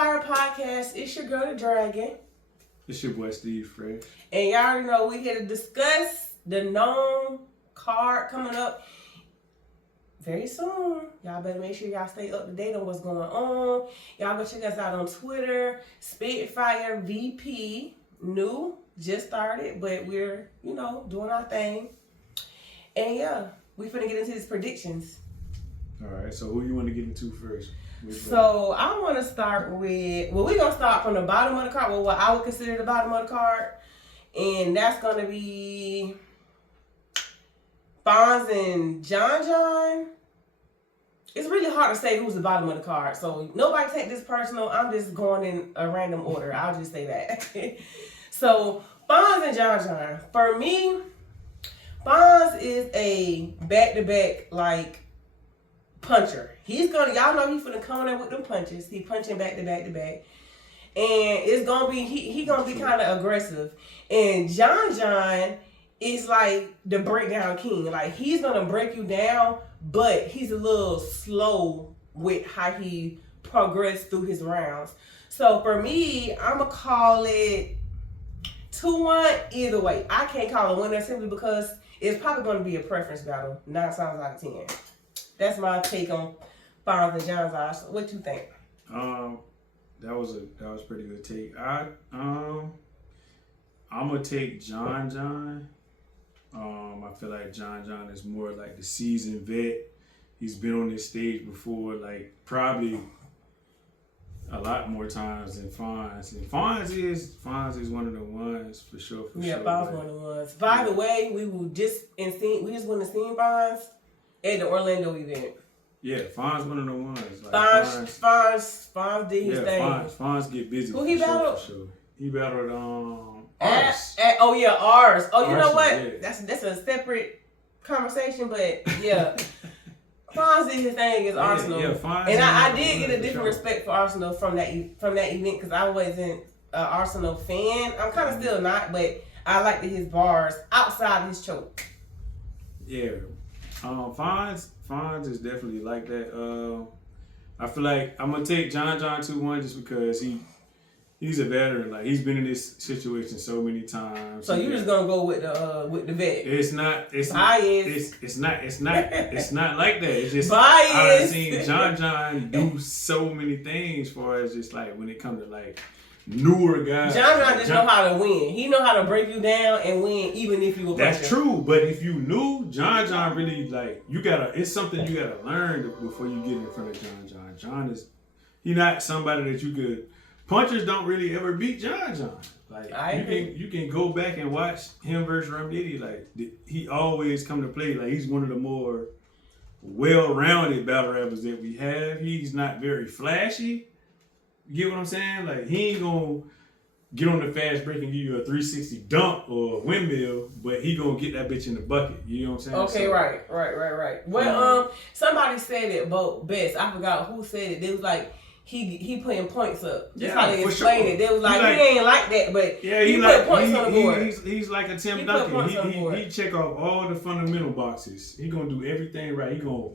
Fire Podcast. It's your girl, the Dragon. It's your boy, Steve Fresh. And y'all already know we're here to discuss the Nome card coming up very soon. Y'all better make sure y'all stay up to date on what's going on. Y'all go check us out on Twitter. Spitfire VP. New. Just started, but we're, doing our thing. And yeah, we finna get into these predictions. All right, so who you want to get into first? So I want to start with, we're going to start from the bottom of the card, what I would consider the bottom of the card. And that's going to be Fonz and John. It's really hard to say who's the bottom of the card. So nobody take this personal. I'm just going in a random order. I'll just say that. So Fonz and John. For me, Fonz is a back-to-back, puncher. Y'all know he's finna come in there with them punches. He punching back to back to back. And it's gonna be, he gonna be kind of aggressive. And John is like the breakdown king. Like, he's gonna break you down, but he's a little slow with how he progressed through his rounds. So for me, I'ma call it 2-1 either way. I can't call a winner simply because it's probably gonna be a preference battle 9 times out of 10. That's my take on Fonz and John's eyes. What you think? That was a pretty good take. I'm gonna take John. I feel like John is more like the seasoned vet. He's been on this stage before, like probably a lot more times than Fonz. And Fonz is one of the ones for sure. Yeah, Fonz one of the ones. By the way, we went to see Fonz at the Orlando event. Yeah, Fonz one of the ones. Like Fonz did his thing. Fonz get busy. Who he battled? For sure. He battled ours. Ours. Oh, you know what? Yeah. That's a separate conversation, but yeah. Fonz did his thing against Arsenal. Yeah, Fonz. And I did get a different respect for Arsenal from that event because I wasn't an Arsenal fan. I'm kind of still not, but I liked his bars outside his choke. Yeah. Fonz is definitely like that. I feel like I'm gonna take John 2-1 just because he's a veteran. Like, he's been in this situation so many times. So you just gonna go with the vet? It's not like that. It's just bias. I've seen John do so many things as far as just like when it comes to like newer guys. John just know how to win. He know how to break you down and win even if you. That's true, but if you knew John really like it's something you gotta learn before you get in front of John. John is not somebody that you could. Punchers don't really ever beat John. Like, you can go back and watch him versus Romney. Like, he always come to play. Like, he's one of the more well-rounded battle rappers that we have. He's not very flashy. You get what I'm saying? Like, he ain't gonna get on the fast break and give you a 360 dunk or a windmill, but he gonna get that bitch in the bucket. You know what I'm saying? Okay, right. Well, somebody said it best. I forgot who said it. They was like, he putting points up. Just how they explained it. They was like, he ain't like that, but he put points on the board. He's like a Tim Duncan. He check off all the fundamental boxes. He gonna do everything right. He gonna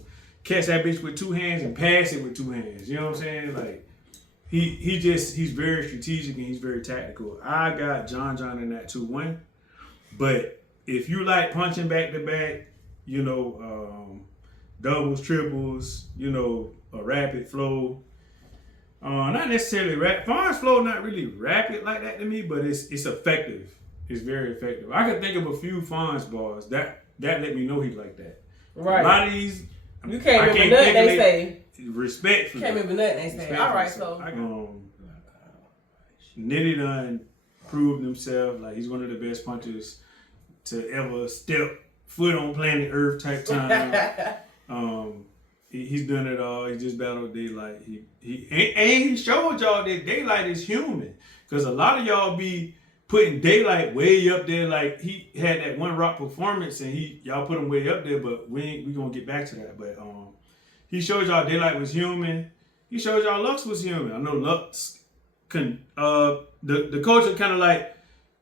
catch that bitch with 2 hands and pass it with 2 hands. You know what I'm saying? Like, he's very strategic and he's very tactical. I got John in that 2-1. But if you like punching back to back, doubles, triples, a rapid flow. Not necessarily rapid. Fonz flow not really rapid like that to me, but it's effective. It's very effective. I could think of a few Fonz bars that let me know he's like that. Right. A lot of these, you can't remember nothing they say. Respectfully. Can't remember nothing they say. All right, so. Nitty done proved himself. Like, he's one of the best punchers to ever step foot on planet Earth type time. He's done it all. He just battled Daylight. He showed y'all that Daylight is human. Because a lot of y'all be putting Daylight way up there. Like, he had that one rock performance and y'all put him way up there, but we gonna get back to that. But he showed y'all Daylight was human. He showed y'all Lux was human. I know Lux the culture kind of like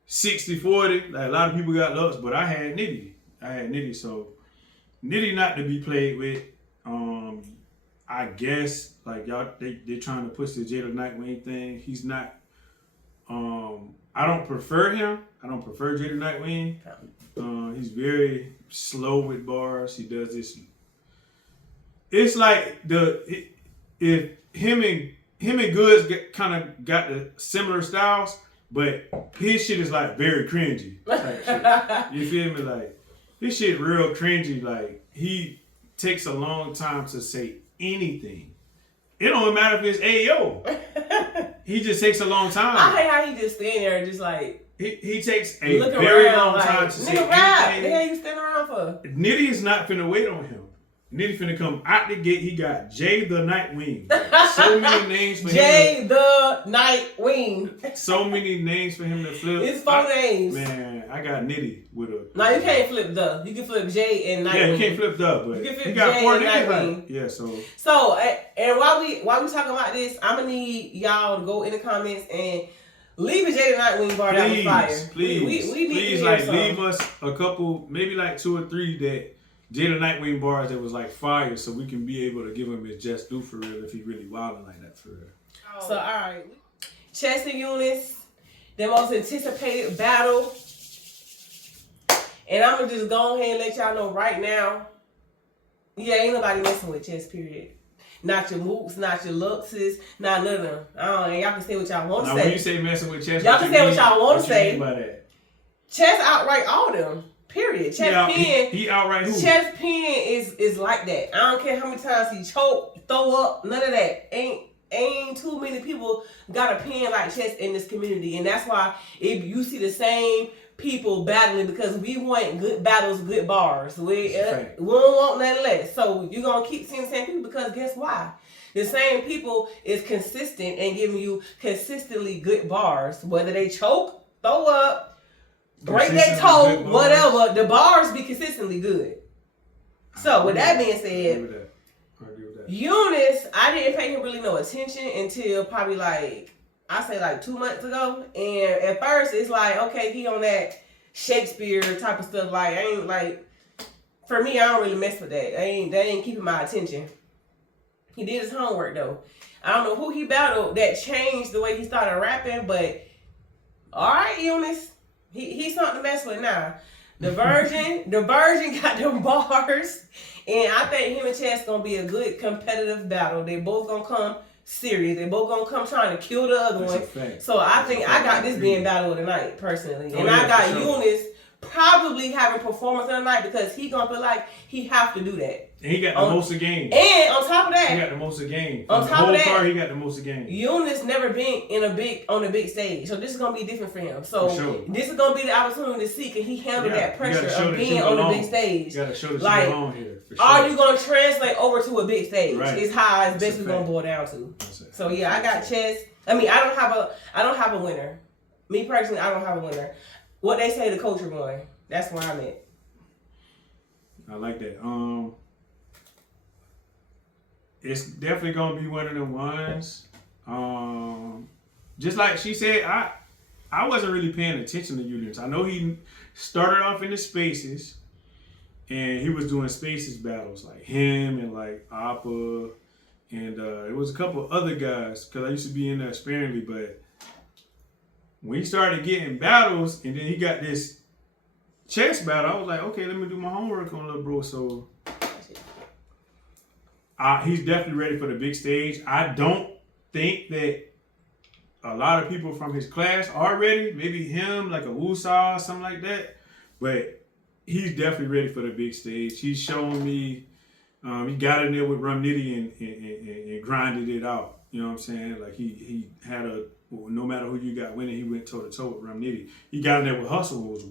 60-40. Like, a lot of people got Lux, but I had Nitty. So Nitty not to be played with. I guess like y'all they're trying to push the Jada Nightwing thing. He's not. I don't prefer him. I don't prefer Jada Nightwing. He's very slow with bars. He does this. It's like if him and Goods kind of got the similar styles, but his shit is like very cringy type shit. You feel me? Like his shit real cringy. Like he takes a long time to say anything. It don't matter if it's Ayo. He just takes a long time. I hate how he just stand there and just like he takes a very long time to say anything. What the hell you standing around for? Nitty is not finna wait on him. Nitty finna come out the gate. He got Jay the Nightwing. So many names for him. Jay the Nightwing. So many names for him to flip. It's 4 names. Man, I got Nitty with a. No, you can't flip the. You can flip Jay and Nightwing. Yeah, you can't flip the, but you can flip he got Jay 4 and names. Nightwing. Right? Yeah, so. So, and while we talking about this, I'm gonna need y'all to go in the comments and leave a Jay the Nightwing bar that was fire. Please, we need please, to like some. leave us a couple, maybe like 2 or 3 that. Jada Nightwing bars that was like fire, so we can be able to give him his just due for real if he really wilding like that for real. So alright, Chess and Eunice, the most anticipated battle, and I'm gonna just go ahead and let y'all know right now. Yeah, ain't nobody messing with Chess. Period. Not your Mooks, not your Luxes, not none of them. And y'all can say what y'all want to say. Now, when you say messing with Chess, y'all can say what y'all want to say. By that? Chess outright all them. Period. Chess Penn. He outright who? Chess Penn is like that. I don't care how many times he choke, throw up, none of that. Ain't too many people got a pen like Chess in this community, and that's why if you see the same people battling because we want good battles, good bars. We don't want nothing less. So you're gonna keep seeing the same people because guess why? The same people is consistent and giving you consistently good bars, whether they choke, throw up. Break their toe, whatever. The bars be consistently good. So with that being said, Eunice, I didn't pay him really no attention until probably I say 2 months ago. And at first it's like, okay, he on that Shakespeare type of stuff. Like, I ain't like, for me, I don't really mess with that. That ain't keeping my attention. He did his homework though. I don't know who he battled that changed the way he started rapping, but all right, Eunice. He's something to mess with now. The Virgin got them bars. And I think him and Chess gonna be a good competitive battle. They both gonna come serious. They both gonna come trying to kill the other one. So I think I got this being battle of the night, personally. And I got Eunice probably having performance of the night because he gonna feel like he have to do that. And he got the most of game. And on top of that, he got the most of game. On top of that, car, he got the most of game. Eunice never been on a big stage, so this is gonna be different for him. So this is gonna be the opportunity to see can he handle that pressure of being on a big stage. You gotta show that you belong here. For sure. Are you gonna translate over to a big stage? Right. Is how it's basically gonna boil down to. So yeah, I got Chess. I mean, I don't have a winner. Me personally, I don't have a winner. What they say the culture won. That's where I'm at. I like that. It's definitely gonna be one of them ones. Just like she said, I wasn't really paying attention to Eunice. I know he started off in the Spaces, and he was doing Spaces battles like him and like Appa, and it was a couple other guys because I used to be in there sparingly. But when he started getting battles, and then he got this Chess battle, I was like, okay, let me do my homework on little bro. So. He's definitely ready for the big stage. I don't think that a lot of people from his class are ready. Maybe him, like a Wusa or something like that. But he's definitely ready for the big stage. He's shown me, he got in there with Rum Nitty and grinded it out. You know what I'm saying? Like he had no matter who you got winning, he went toe to toe with Rum Nitty. He got in there with Hustle and was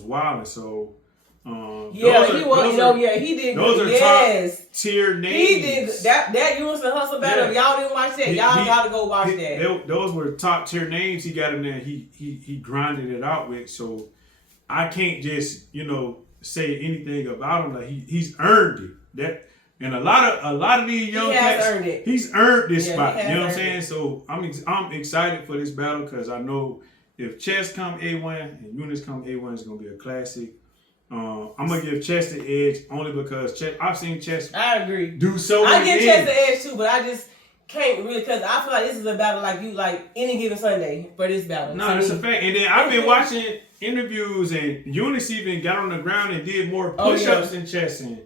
wilding. So. He did. Those are top tier names. He did that Eunice and Hustle battle. If y'all didn't watch that, y'all gotta go watch that. Those were top tier names. He got in there. He grinded it out with. So I can't just say anything about him. Like he's earned it. And a lot of these young cats, he's earned this spot. You know what I'm saying? So I'm excited for this battle because I know if Chess come A1 and Eunice come A1, it's gonna be a classic. I'm gonna give Chess the edge only because I've seen Chess. I agree. Do so many I give things. Chess the edge too, but I just can't really because I feel like this is a battle like any given Sunday for this battle. No, that's a fact. And then I've been watching interviews and Eunice even got on the ground and did more push-ups than Chess. And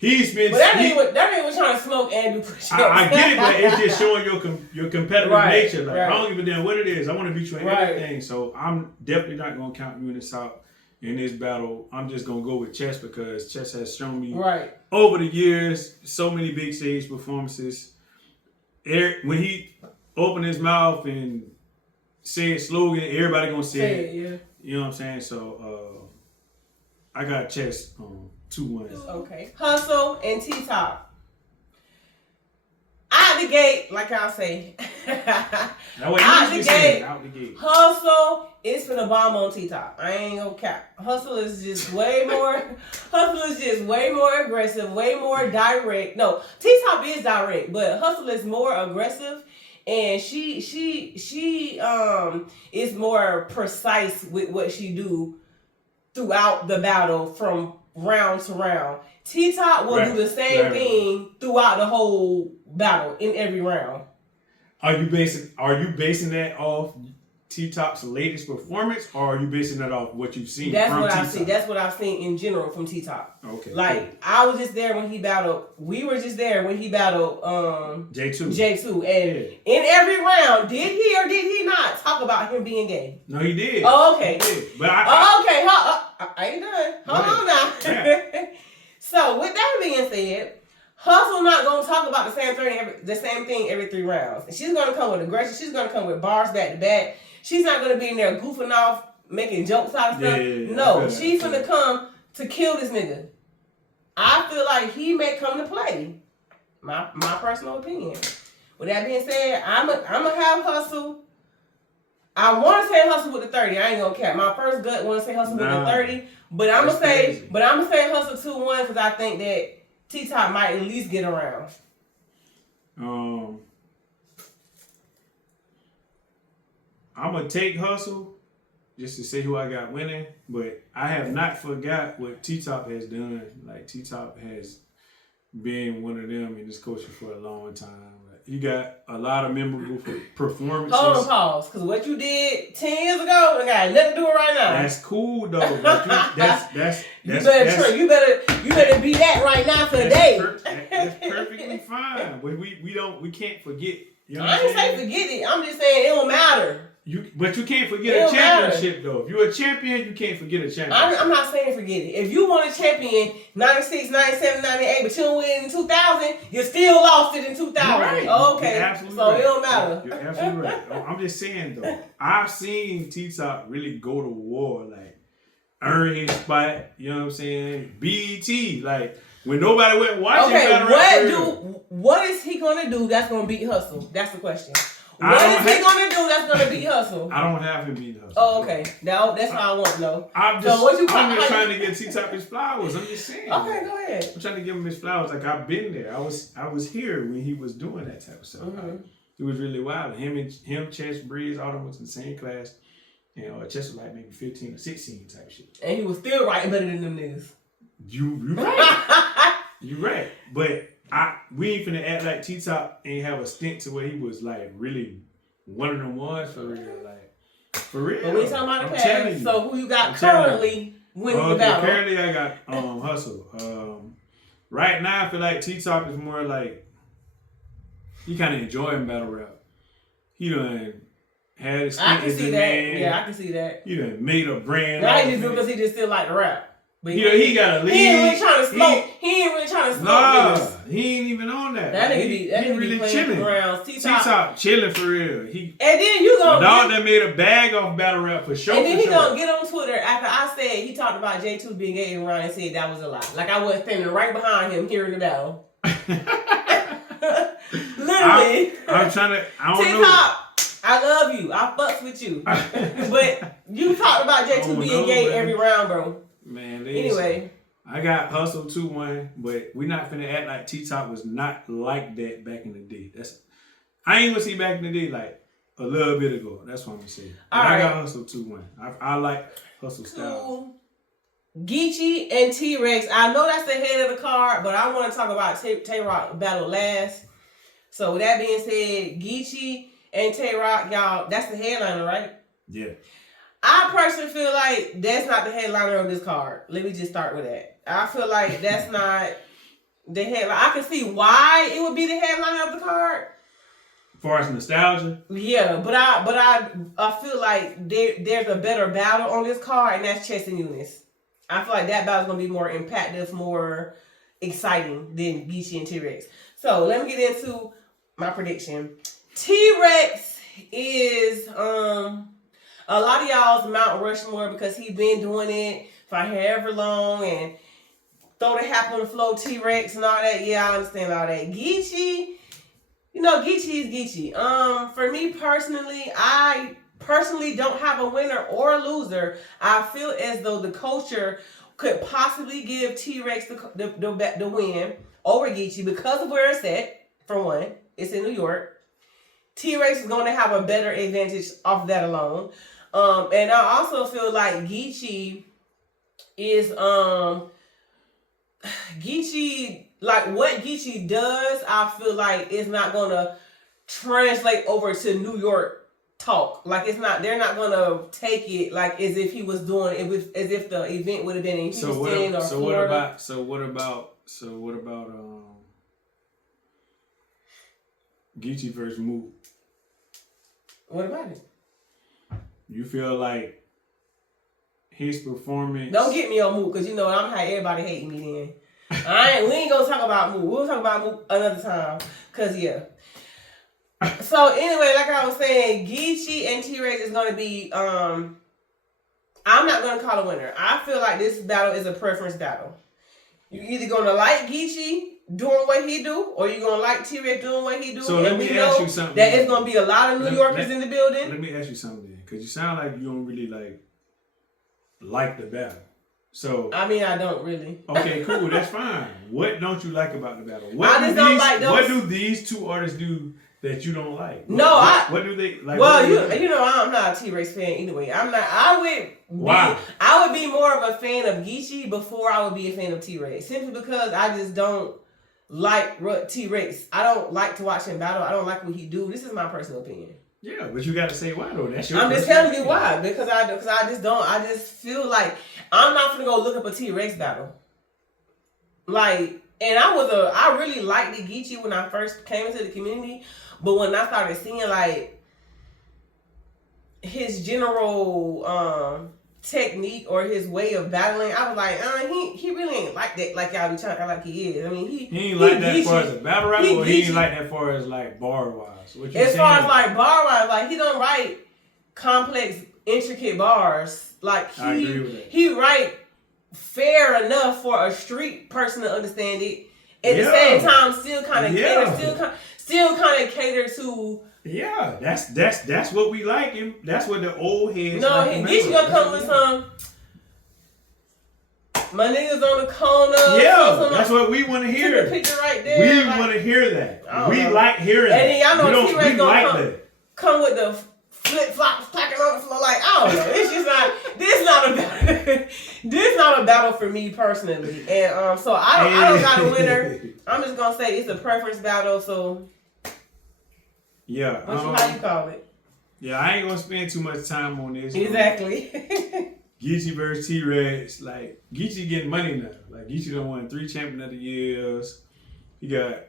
he's been. But that nigga was trying to smoke and do push-ups. I get it, but it's just showing your competitive nature. Like I don't give a damn what it is. I want to beat you in everything. So I'm definitely not gonna count Eunice out in this battle. I'm just gonna go with Chess because Chess has shown me over the years so many big stage performances. When he opened his mouth and said slogan, everybody gonna say it. Yeah. You know what I'm saying? So I got Chess 2-1. Okay. Hustle and T-Top. Out the gate, like I'll say. Out the gate. Hustle is for the bomb on T-Top. I ain't gonna cap. Hustle is just way more. Hustle is just way more aggressive, way more direct. No, T-Top is direct, but Hustle is more aggressive, and she is more precise with what she do throughout the battle from round to round. T-Top will do the same thing throughout the whole battle in every round. Are you basing that off T-Top's latest performance, or are you basing that off what you've seen? That's what I've seen. That's what I've seen in general from T-Top. Okay. Like cool. I was just there when he battled. We were just there when he battled J2. And in every round, did he or did he not talk about him being gay? No, he did. Oh, okay. He did. But I ain't done. Hold on now. Yeah. So with that being said, Hustle not gonna talk about the same thing every 3 rounds. She's gonna come with aggression. She's gonna come with bars back to back. She's not gonna be in there goofing off, making jokes out of stuff. No, she's gonna come to kill this nigga. I feel like he may come to play. My personal opinion. With that being said, I'm gonna have Hustle. I want to say Hustle with the 30. I ain't gonna cap. My first gut want to say Hustle with the 30, but I'm gonna say Hustle 2-1 because I think that T-Top might at least get around. I'm gonna take Hustle just to see who I got winning, but I have not forgot what T-Top has done. Like T-Top has been one of them in this culture for a long time. You got a lot of memorable performances. Hold on, pause. Because what you did 10 years ago, I got nothing to do right now. That's cool though. But you better be that right now today. That's perfectly fine. But we can't forget. You know I ain't say forget it. I'm just saying it don't matter. But you can't forget a championship though. If you're a champion, you can't forget a championship. I'm not saying forget it. If you won a champion 96, 97, 98, but you don't win in 2000, you still lost it in 2000. Right. Oh, okay. So it don't matter. You're absolutely right. I'm just saying though, I've seen T-Top really go to war, like earn his spot. You know what I'm saying? BET, like when nobody went watching. Okay, what is he gonna do that's gonna beat Hustle? That's the question. What is he gonna do that's gonna beat Hustle? I don't have him beat Hustle. Oh, okay. Now that's what I want to know. I'm just trying to get T-Top his flowers. I'm just saying. Okay, go ahead. I'm trying to give him his flowers. Like I've been there. I was here when he was doing that type of stuff. Mm-hmm. Like, it was really wild. Him, Chess, Breeze, all of them was in the same class. And Chess was like maybe 15 or 16 type shit. And he was still writing better than them niggas. You right. You right. But we ain't finna act like T-Top ain't have a stint to where he was like really one of them ones for real. Like for real. But we talking about the past. So who you got currently winning the battle? Currently I got Hustle. Right now I feel like T-Top is more like he kind of enjoying battle rap. He done had his stint as a man. Yeah, I can see that. He done made a brand. Now he just do because he just still like to rap. But he got a lead. He ain't really trying to smoke. He ain't really trying to smoke niggas. He ain't even on that. That nigga really chilling. T-Top chilling for real. And then you gonna dog that made a bag off battle rap for sure. And then he gonna get on Twitter after I said he talked about J2 being gay and Ryan and said that was a lie. Like I was standing right behind him hearing the battle. Literally. I'm trying to. I don't know. T-Top, I love you. I fucks with you. But you talked about J2 being gay every round, bro. Man, anyway. I got Hustle 2-1, but we're not finna act like T-Top was not like that back in the day. I ain't gonna see back in the day like a little bit ago. That's what I'm gonna say. I got Hustle 2-1. I like Hustle style. Geechee and T-Rex. I know that's the head of the card, but I want to talk about Tay-Rock battle last. So with that being said, Geechee and Tay-Rock, y'all, that's the headliner, right? Yeah. I personally feel like that's not the headliner of this card. Let me just start with that. I feel like that's not the headline. I can see why it would be the headliner of the card. As far as nostalgia? Yeah, but I feel like there's a better battle on this card, and that's Chess and Eunice. I feel like that battle's gonna be more impactful, more exciting than Geechee and T-Rex. So let me get into my prediction. T-Rex is a lot of y'all's Mount Rushmore because he's been doing it for however long and throw the hat on the floor, T-Rex and all that. Yeah, I understand all that. Geechee, Geechee is Geechee. For me personally, I personally don't have a winner or a loser. I feel as though the culture could possibly give T-Rex the win over Geechee because of where it's at, for one. It's in New York. T-Rex is going to have a better advantage off that alone. And I also feel like Geechee is Geechee, like what Geechee does, I feel like it's not gonna translate over to New York talk. Like they're not gonna take it like as if he was doing it as if the event would have been in Houston or Florida. What about Geechee versus Moot? What about it? You feel like his performance? Don't get me on Moot because I'm how everybody hating me then. We ain't gonna talk about Moot. We'll talk about Moot another time. Cause yeah. So anyway, like I was saying, Geechee and T-Rex is gonna be I'm not gonna call a winner. I feel like this battle is a preference battle. You either gonna like Geechee doing what he do, or you gonna like T-Rex doing what he do. So let me ask you something. That it's gonna be a lot of New Yorkers in the building. Let me ask you something, because you sound like you don't really like the battle. So I mean, I don't really. Okay, cool. That's fine. What don't you like about the battle? Don't like those. What do these two artists do that you don't like? What do they like? Well, I'm not a T-Rex fan either way. I'm not. I would be more of a fan of Geechee before I would be a fan of T-Rex, simply because I just don't like T-Rex. I don't like to watch him battle. I don't like what he do. This is my personal opinion. Yeah, but you got to say why though. That's your. I'm just telling you why, because I just don't. I just feel like I'm not gonna go look up a T-Rex battle. And I really liked the Geechee when I first came into the community, but when I started seeing his general technique or his way of battling, I was like, he really ain't like that. Like y'all be trying to act like he is. I mean, he ain't like that as far as a battle rapper, or he ain't like that as far as bar wise. As far as bar wise, he don't write complex, intricate bars. I agree with that. He write fair enough for a street person to understand it. At the same time, still kind of cater to. Yeah, that's what we like him. That's what the old heads. No, Geechee gonna come with some. My niggas on the corner. Yeah, that's what we want to hear. The picture right there. We want to hear that. We like hearing that. And then y'all know T-Rex gonna that. Come with the flip flops clacking on the floor. I don't know. It's just not. This not a battle. This not a battle for me personally. And so I don't got a winner. I'm just gonna say it's a preference battle. So yeah. How you call it? Yeah, I ain't gonna spend too much time on this. Exactly. Geechee versus T-Rex, Geechee getting money now. Geechee done won 3 Champion of the Years. He got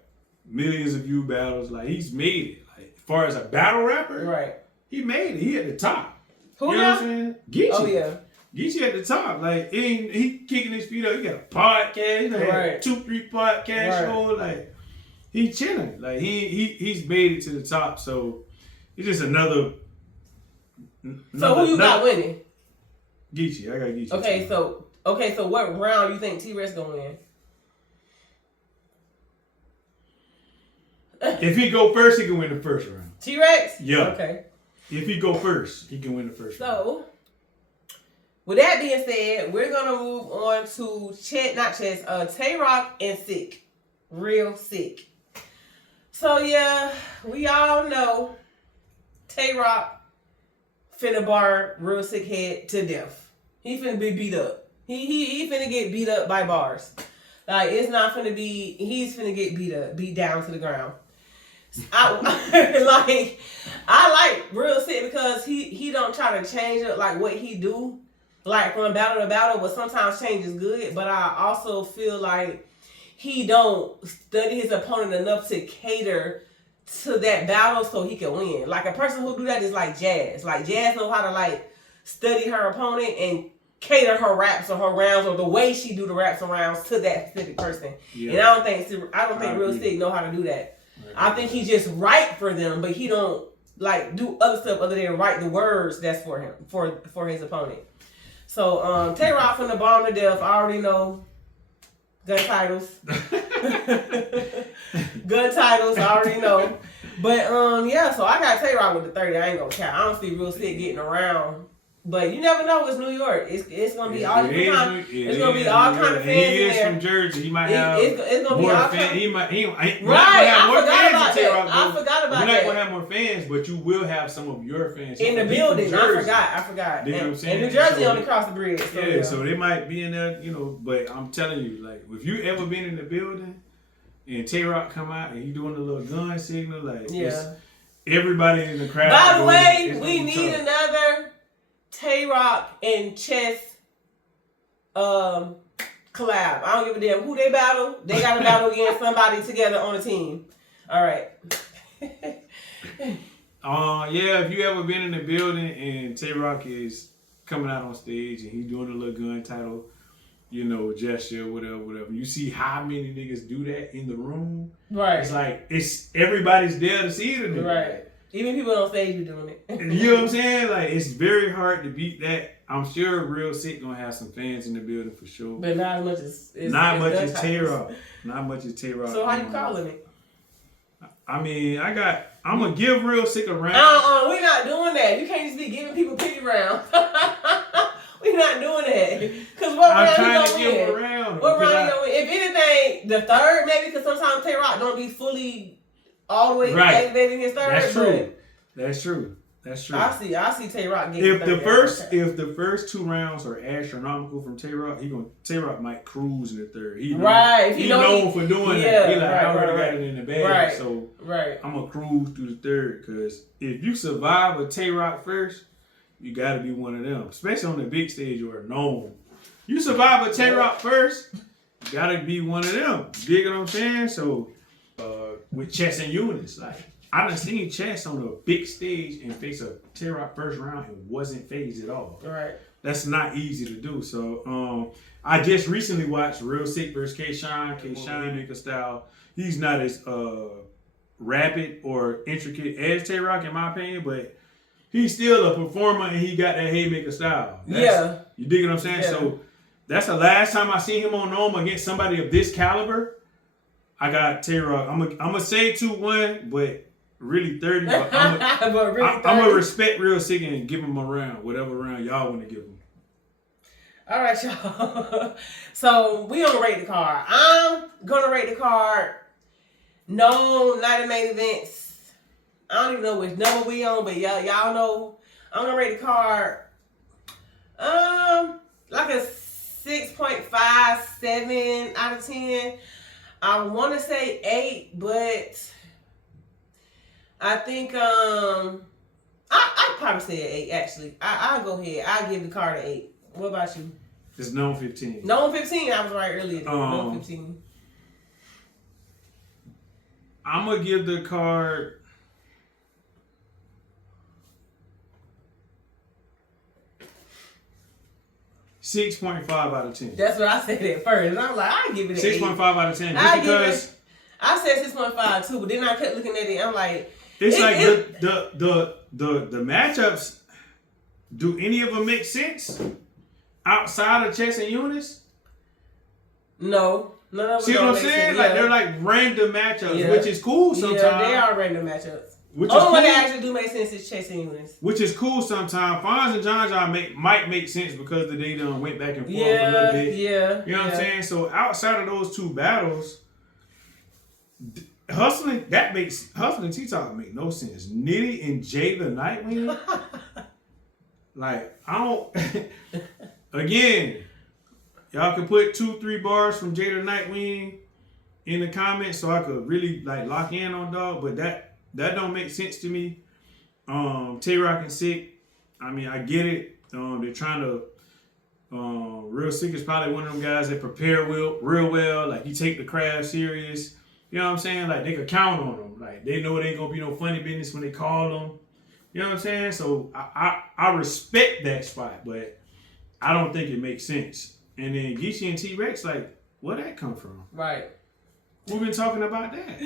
millions of view battles. He's made it. As far as a battle rapper, right? He made it. He at the top. Who you know what I'm saying? Geechee. Oh yeah. Geechee at the top. He kicking his feet up. He got a podcast. Right. 2-3 podcast show. He chilling. He's made it to the top. So it's just another. So who you got winning? Geechee. I got Geechee. Okay, so what round you think T-Rex gonna win? If he go first, he can win the first round. T-Rex? Yeah. Okay. If he go first, he can win the first round. So, with that being said, we're gonna move on to Tay-Rock and Sick. Real Sick. So yeah, we all know Tay-Rock finna bar Real Sick head to death. He finna be beat up. He finna get beat up by bars. Like it's not finna be. He's finna get beat down to the ground. I like Real Sick because he don't try to change it like what he do, like from battle to battle. But sometimes change is good. But I also feel like he don't study his opponent enough to cater to that battle so he can win. Like a person who do that is like Jazz. Like Jazz know how to like study her opponent and cater her raps or her rounds or the way she do the raps and rounds to that specific person. Yeah. And I don't think Real Sick know how to do that. I think he's just write for them, but he don't like do other stuff other than write the words that's for him, for his opponent. So Tay Rock from the Bomb to Death, I already know. Gun titles. Gun titles, I already know. But yeah, so I got Tay Rock with the 30. I ain't gonna count. I don't see Real Sick getting around. But you never know. It's New York. It's gonna be all different kind. It's gonna be all kind of fans he in is there. From Jersey. He might have it's gonna be all fans. He might right. I forgot about that. We're not gonna have more fans, but you will have some of your fans in the building. I forgot. You know what I'm saying? And New Jersey only crossed the bridge. So yeah, so they might be in there, you know. But I'm telling you, like, if you ever been in the building and Tay Rock come out and he doing a little gun signal, like, everybody in the crowd. By the way, we need another Tay Rock and Chess collab. I don't give a damn who they battle. They got to battle against somebody together on a team. All right. Yeah, if you ever been in the building and Tay Rock is coming out on stage and he's doing a little gun title, you know, gesture, whatever. You see how many niggas do that in the room. Right. It's like everybody's there to see the nigga. Right. Even people on stage be doing it. You know what I'm saying? Like, it's very hard to beat that. I'm sure Real Sick gonna have some fans in the building for sure. But not as much as Tay Rock. Not much as Tay Rock. So how you calling it? I mean, I'm gonna give Real Sick a round. We're not doing that. You can't just be giving people pity rounds. We're not doing that. Cause what round you gonna win? What round you gonna win? If anything, the third maybe, because sometimes Tay Rock don't be fully all the way activating his third. That's true. I see Tay Rock getting if the first two rounds are astronomical from Tay Rock, Tay Rock might cruise in the third. He's known for doing that. He like, I already got it in the bag, so I'm gonna cruise through the third. Because if you survive a Tay Rock first, you got to be one of them, especially on the big stage or a Nome. You survive a Tay Rock first, you got to be one of them. You dig what I'm saying? So with Chess and Eunice, like, I done seen Chess on a big stage and face a Tay Rock first round and wasn't phased at all. Right. That's not easy to do. So I just recently watched Real Sick versus K-Shine. K-Shine make a style. He's not as rapid or intricate as Tay Rock in my opinion, but he's still a performer and he got that haymaker style. You dig what I'm saying? Yeah. So that's the last time I seen him on Nome against somebody of this caliber. I got Tay Rock. I'm gonna say 2-1, but really 30. But I'm gonna respect Real Sick and give him a round, whatever round y'all want to give him. All right, y'all. So we gonna rate the card. I'm gonna rate the card. No, not the main events. I don't even know which number we on, but y'all know. I'm gonna rate the card. Like a 6.57 out of 10. I want to say 8, but I think I'd probably say an 8 actually. I'll go ahead. I'll give the card an 8. What about you? It's Nome 15. Nome 15. I was right earlier. Nome 15. I'm gonna give the card 6.5 out of 10. That's what I said at first. And I'm like, I give it an 6.5 out of 10. Just because I said 6.5 too, but then I kept looking at it. I'm like, the matchups. Do any of them make sense outside of Chess and Eunice? No, none of them. See what I'm saying? Like they're like random matchups, which is cool sometimes. Yeah, they are random matchups. Which only one that actually do make sense is Chess and Eunice. Which is cool sometimes. Fonz and John might make sense because they done went back and forth a little bit. Yeah. You know what I'm saying? So outside of those two battles, Hustling and T-Talk make no sense. Nitty and Jay the Nightwing. Like, I don't again, y'all can put 2-3 bars from Jada Nightwing in the comments so I could really like lock in on dog. But that don't make sense to me. Tay-Rock and Sick, I mean, I get it. They're trying to. Real Sick is probably one of them guys that prepare real well. Like, he take the craft serious. You know what I'm saying? Like, they could count on them. Like, they know it ain't gonna be no funny business when they call them. You know what I'm saying? So I respect that spot, but I don't think it makes sense. And then Geechee and T-Rex, like, where that come from? Right. We've been talking about that.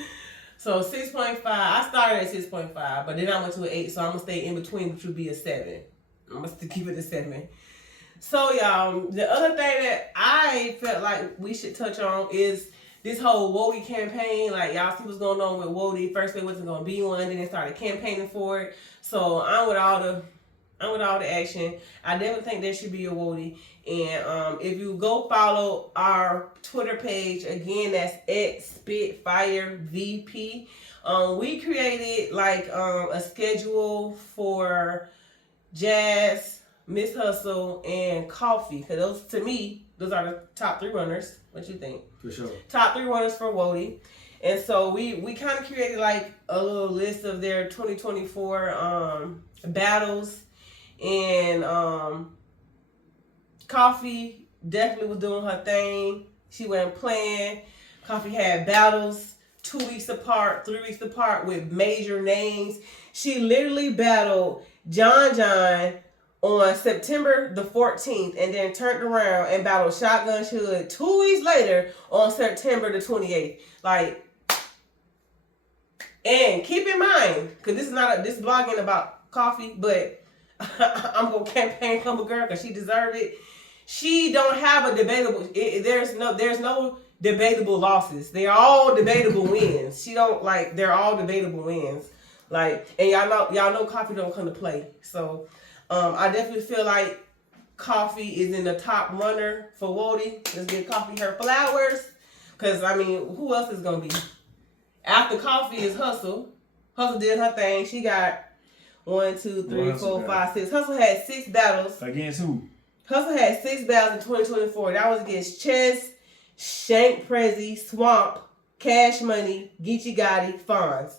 So 6.5. I started at 6.5, but then I went to an 8, so I'm gonna stay in between, which would be a 7. I'm gonna keep it a 7. So y'all, the other thing that I felt like we should touch on is this whole Woty campaign. Like, y'all see what's going on with Woty. First, there wasn't gonna be one, then they started campaigning for it. So I'm with all the action. I definitely think there should be a Woty. And if you go follow our Twitter page, again, that's @SpitfireVP. We created like a schedule for Jazz, Miss Hustle, and Coffee. Because those, to me, those are the top 3 runners. What you think? For sure. Top 3 runners for Woty. And so we kind of created like a little list of their 2024 battles. And Coffee definitely was doing her thing. She wasn't playing. Coffee had battles 2 weeks apart, 3 weeks apart with major names. She literally battled John on September the 14th and then turned around and battled Shotgun Suge 2 weeks later on September the 28th. Like, and keep in mind, because this blog ain't about Coffee, but I'm going to campaign for my girl because she deserved it. She don't have a debatable, there's no debatable losses. They're all debatable wins. She don't, like, they're all debatable wins. Like, and y'all know Coffee don't come to play. So, I definitely feel like Coffee is in the top runner for Woty. Let's give Coffee her flowers. Because, I mean, who else is going to be? After Coffee is Hustle. Hustle did her thing. She got 1, 2, 3, 4, 5, 6. Hustle had 6 battles. Against who? Hustle had 6 battles in 2024. That was against Chess, Shank Prezi, Swamp, Cash Money, Geechee Gotti, Fonz.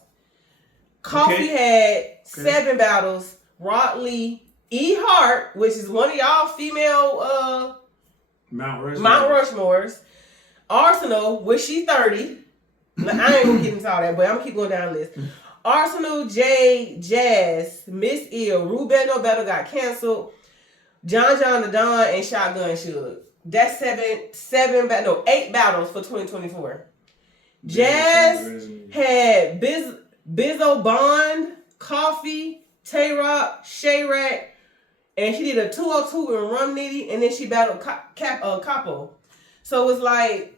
Coffee had 7 battles. Rod Lee, E. Hart, which is one of y'all female Mount Rushmores. Arsenal, which she 30. I ain't gonna get into all that, but I'm gonna keep going down the list. Arsenal, Jay, Jazz, Miss Ill, Rubendo Battle got canceled. John the Don, and Shotgun Suge. That's 8 battles for 2024. Jazz had Bizzo Bond, Coffee, Tay-Rock, Shay-Rack, and she did a 202 in Rum Nitty, and then she battled Capo. So it's like,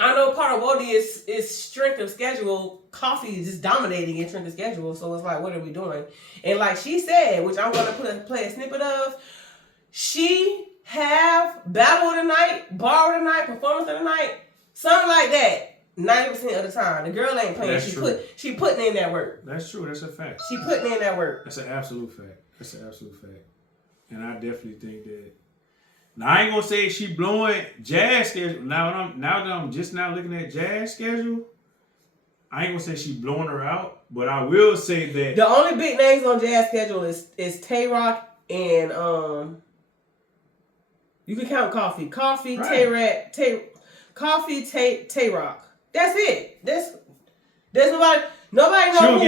I know part of Woty is strength of schedule. Coffee is just dominating in strength of schedule. So it's like, what are we doing? And like she said, which I'm going to play a snippet of, she have battle of the night, bar of the night, performance of the night, something like that. 90% of the time, the girl ain't playing. She putting in that work. That's true. That's a fact. She putting in that work. That's an absolute fact. And I definitely think that. Now I ain't gonna say she blowing Jazz schedule. Now that I'm just now looking at Jazz schedule, I ain't gonna say she blowing her out, but I will say that the only big names on Jazz schedule is Tay-Rock and you can count Coffee, right. Tay-Rock. That's it. There's nobody know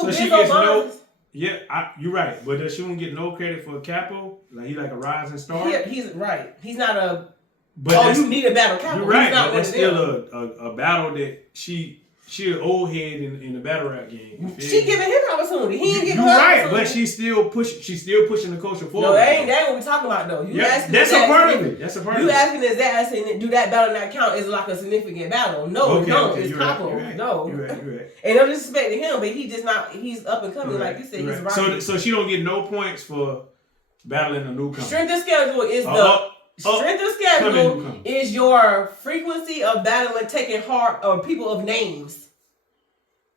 who Bizzo Bond is. Yeah, you're right. But she won't get no credit for Capo. Like, he's like a rising star. He's right. He's not a. But you need a battle Capo. You're right. But that's still a battle that she an old head in the battle rap game. She giving him opportunity. He ain't giving her opportunity. But she's still pushing the culture forward. No, that ain't what we talking about though. That's a part of it. You asking is that saying do that battle not count as like a significant battle? No, it's Capo. Right. No. You're right. And no disrespect to him, but he's up and coming, like you said, he's right. So she don't get no points for battling a newcomer. Strength of schedule is your frequency of battling, taking heart of people of names.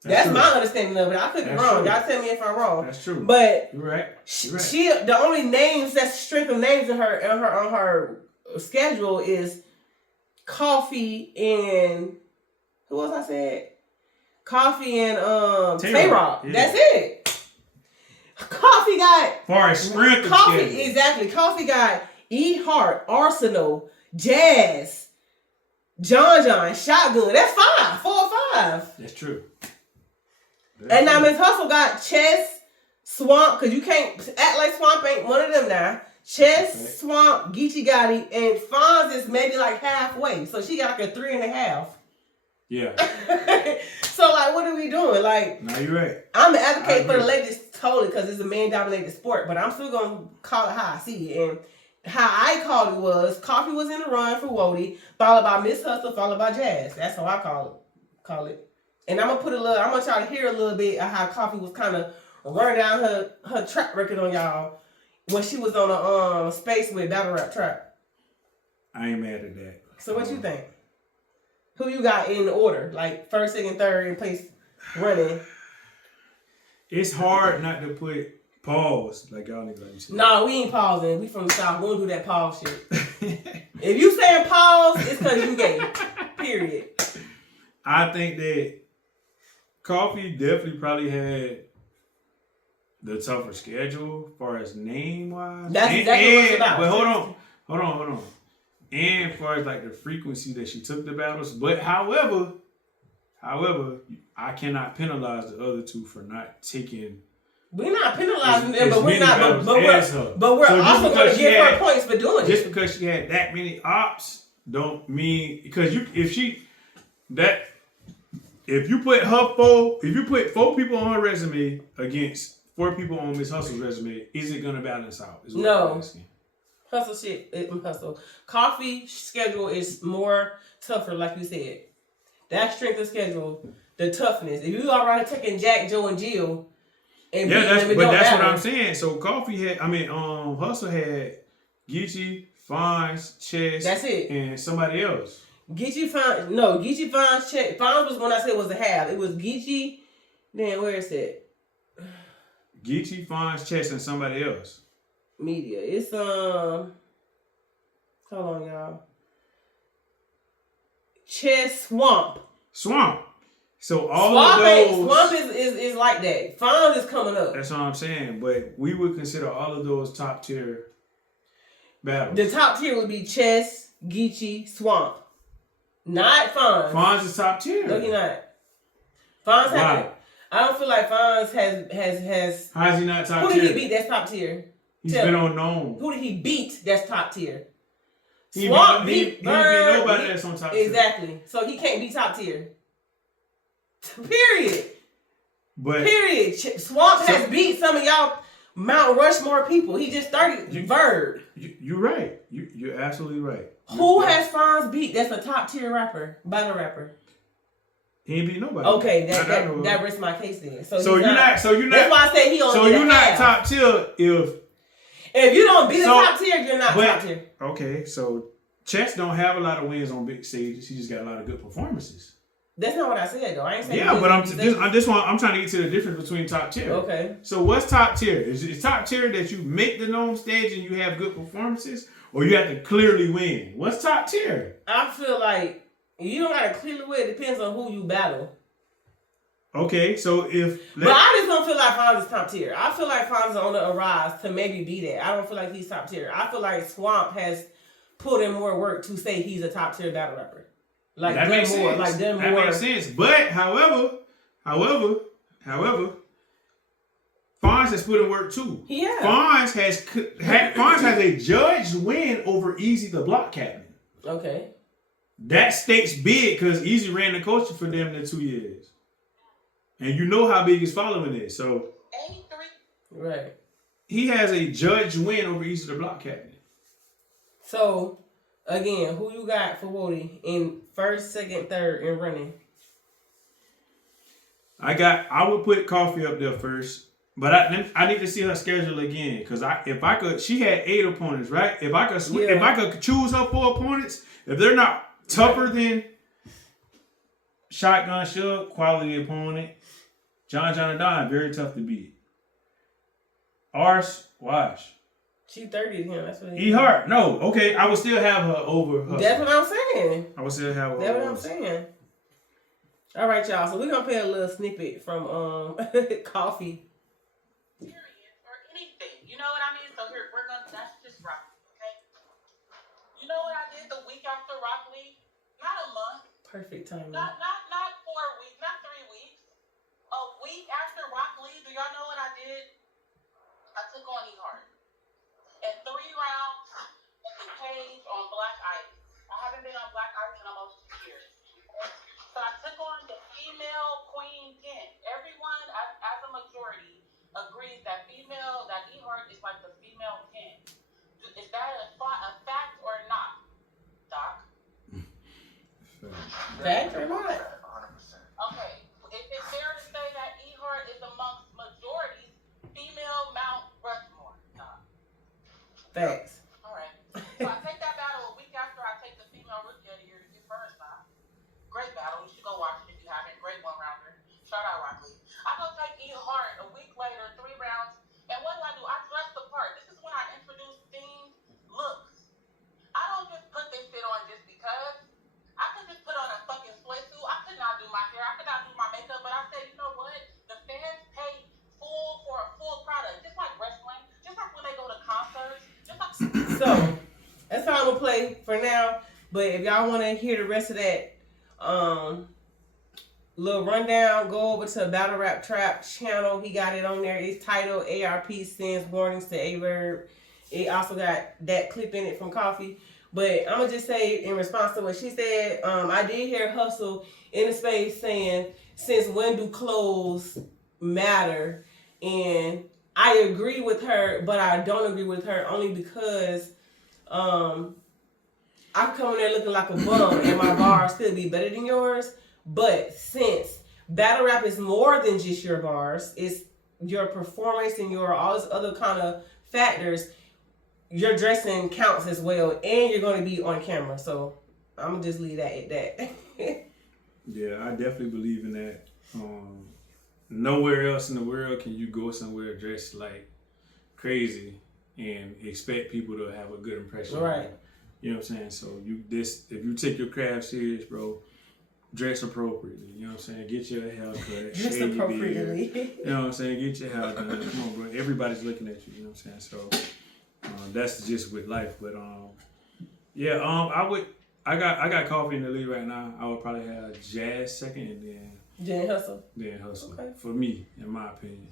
That's my understanding of it. I could be wrong. Y'all tell me if I'm wrong. That's true. But you're right. She the only names that's strength of names in her schedule is Coffee and who else I said? Coffee and Tay-Rock. Yeah. That's it. Coffee got far as strength Coffee schedule. exactly. Coffee got E Heart, Arsenal, Jazz, John, Shotgun. That's 5, 4 or 5. That's true. And now Miss Hustle got Chess, Swamp, because you can't act like Swamp ain't one of them now. Chess, Swamp, Geechee Gotti, and Fonz is maybe like halfway. So she got like a 3.5. Yeah. So like, what are we doing? Like, no, you're right. I'm an advocate for the ladies totally because it's a man-dominated sport, but I'm still gonna call it how I see it. And how I called it was Coffee was in the run for Woty, followed by Miss Hustle, followed by Jazz. That's how I call it. And I'm gonna I want y'all to hear a little bit of how Coffee was kind of running down her track record on y'all when she was on a space with Battle Rap Trap. I ain't mad at that. So what you think? Who you got in order? Like first, second, third in place running? It's hard not to put pause like y'all niggas like you said. No, we ain't pausing. We from the South. We don't do that pause shit. If you saying pause, it's because you gay. Period. I think that Coffee definitely probably had the tougher schedule as far as name wise. That's exactly what it's about. But hold on. And as far as like the frequency that she took the battles. But however, I cannot penalize the other two for not taking. We're not penalizing them, but we're not. But we're so also going to give her points for doing just it. Just because she had that many ops, don't mean because if you put 4 people on her resume against 4 people on Miss Hustle's resume, is it gonna balance out? No. Hustle shit. Hustle. Coffee schedule is more tougher, like you said. That strength of schedule, the toughness. If you already taking Jack, Joe, and Jill, and that's what I'm saying. So Hustle had Geechee, Fonz, Chess. That's it. And somebody else. Geechee, Fonz, Chess. Fonz was when I said was a half. It was Geechee. Then where is it? Geechee, Fonz, Chess, and somebody else. Media. It's hold on, y'all. Chess, Swamp. So all of those. Swamp is like that. Fonz is coming up. That's what I'm saying. But we would consider all of those top tier battles. The top tier would be Chess, Geechee, Swamp. Not Fonz. Fonz is top tier. No, you're not. Fonz has. I don't feel like Fonz has. How is he not top tier? Who did he beat? That's top tier. He's been on Nome. Who did he beat? That's top tier. Swamp beat nobody that's on top tier. Exactly. So he can't be top tier. Period. Swamp has beat some of y'all Mount Rushmore people. He just started Verb. You're right. You're absolutely right. Who has Fonz beat? That's a top tier rapper, battle rapper. He ain't beat nobody. Okay, that rests my case then. So you're not. That's why I say he only. So you're not top tier if you don't beat the top tier, you're not top tier. Okay, so Chess don't have a lot of wins on big stages. He just got a lot of good performances. That's not what I said though. I ain't saying. Yeah, but I'm trying to get to the difference between top tier. Okay. So what's top tier? Is top tier that you make the Nome stage and you have good performances, or you have to clearly win? What's top tier? I feel like you don't gotta clearly win. It depends on who you battle. Okay, so but I just don't feel like Fonz is top tier. I feel like Fonz is on the rise to maybe be that. I don't feel like he's top tier. I feel like Swamp has put in more work to say he's a top tier battle rapper. Like that makes sense. That makes sense. But however, Fonz has put in work too. Yeah. Fonz has a judged win over Easy the Block Captain. Okay. That state's big because Easy ran the culture for them in 2 years. And you know how big his following is. So right. He has a judged win over Easy the Block Captain. So again, who you got for Woty in first, second, third in running? I would put Coffee up there first, but I need to see her schedule again because she had 8 opponents, right? If I could choose her 4 opponents, if they're not tougher than Shotgun Suge, quality opponent. John and Don, very tough to beat. Ars, wash. She 30 to him. That's what E Hart. No, okay. I would still have her over Hustle. That's what I'm saying. I would still have her. That's what I'm saying. All right, y'all. So we're gonna play a little snippet from Coffee. Period or anything. You know what I mean? So here we're gonna. That's just rock, okay? You know what I did the week after Rock League? Not a month. Perfect timing. Not 4 weeks. Not 3 weeks. A week after Rock League, do y'all know what I did? I took on E Hart in 3 rounds at the cage on Black Ice. I haven't been on Black Ice in almost 2 years. So I took on the female Queen Pin. Everyone, as a majority, agrees that E Hart is like the female Pin. Is that a fact or not, Doc? Fact or not? 100%. Okay. Is it fair to say that E Hart is amongst majorities female Mount Rushmore, Doc? Facts. All right. So I take that battle a week after I take the female Rookie of the Year to get first, Doc. Great battle. You should go watch it if you haven't. Great 1-rounder. Shout out Rock Lee. I go take E Hart a week later, 3 rounds. And what do? I dress the part. This is when I introduce themed looks. I don't just put this shit on just because. I could just put on a fucking sweatsuit. I could not do my hair. I could not do my makeup. But I said, you know what? The fans pay full for a full product. Just like wrestling. Just like when they go to concerts. Just like. So that's how I'm gonna play for now. But if y'all want to hear the rest of that little rundown, go over to Battle Rap Trap channel. He got it on there. It's titled ARP Sends Warnings to A-Verb. It also got that clip in it from Coffee. But I'm going to just say in response to what she said, I did hear Hustle in the space saying, since when do clothes matter? And I agree with her, but I don't agree with her only because I'm coming there looking like a bum and my bars still be better than yours. But since battle rap is more than just your bars, it's your performance and your all this other kind of factors, your dressing counts as well, and you're going to be on camera. So I'm going to just leave that at that. Yeah, I definitely believe in that. Nowhere else in the world can you go somewhere dressed like crazy and expect people to have a good impression. Right. You know what I'm saying? So if you take your craft serious, bro, dress appropriately. You know what I'm saying? Get your hair cut. Dress appropriately. You know what I'm saying? Get your hair done. Come on, bro. Everybody's looking at you. You know what I'm saying? So that's just with life. But I got Coffee in the lead right now. I would probably have Jazz second and then Hustle. Okay. For me, in my opinion.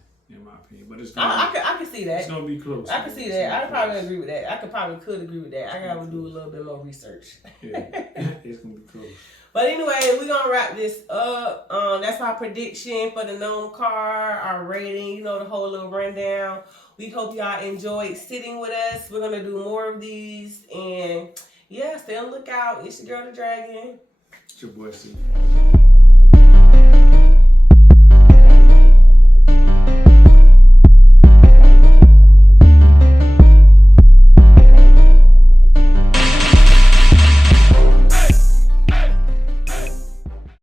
But it's I can see that. It's gonna be close. I can see that. I probably agree with that. I could agree with that. I gotta do a little bit more research. Yeah, it's gonna be close. But anyway, we're gonna wrap this up. That's our prediction for the Nome card, our rating, the whole little rundown. We hope y'all enjoyed sitting with us. We're gonna do more of these, and yeah, stay on the lookout. It's your girl, the Dragon. It's your boy, Steve.